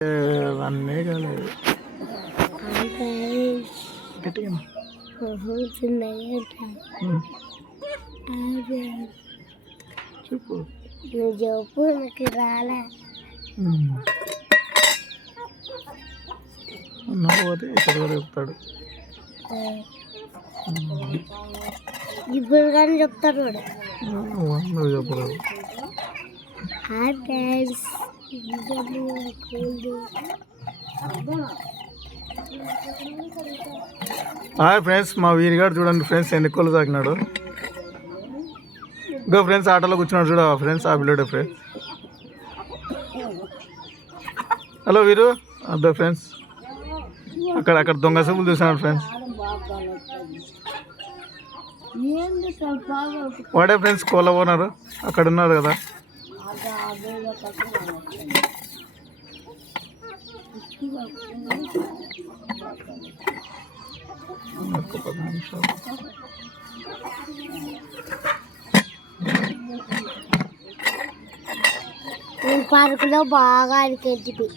అన్నీ కాలేదు గట్టిగా చెప్పు చెప్పు నాకు రాలే పోతే ఇక్కడ కూడా చెప్తాడు ఇప్పుడు కానీ చెప్తాడు వాడు నువ్వు చెప్పలేదు హాయ్ ఫ్రెండ్స్ మా వీరిగాడు చూడండి ఫ్రెండ్స్ ఎన్ని కోళ్ళు తాకినాడు ఇంకో ఫ్రెండ్స్ ఆటోలో కూర్చున్నాడు చూడ ఫ్రెండ్స్ ఆ పిల్లడే ఫ్రెండ్స్ హలో వీరు అద్దా ఫ్రెండ్స్ అక్కడ దొంగ సూపులు చూసినాడు ఫ్రెండ్స్ వాడే ఫ్రెండ్స్ కోళ్ళ ఓనరు అక్కడ ఉన్నారు కదా ఒక 10 నిమిషాలు పార్కులో బాగా అడిగేటివి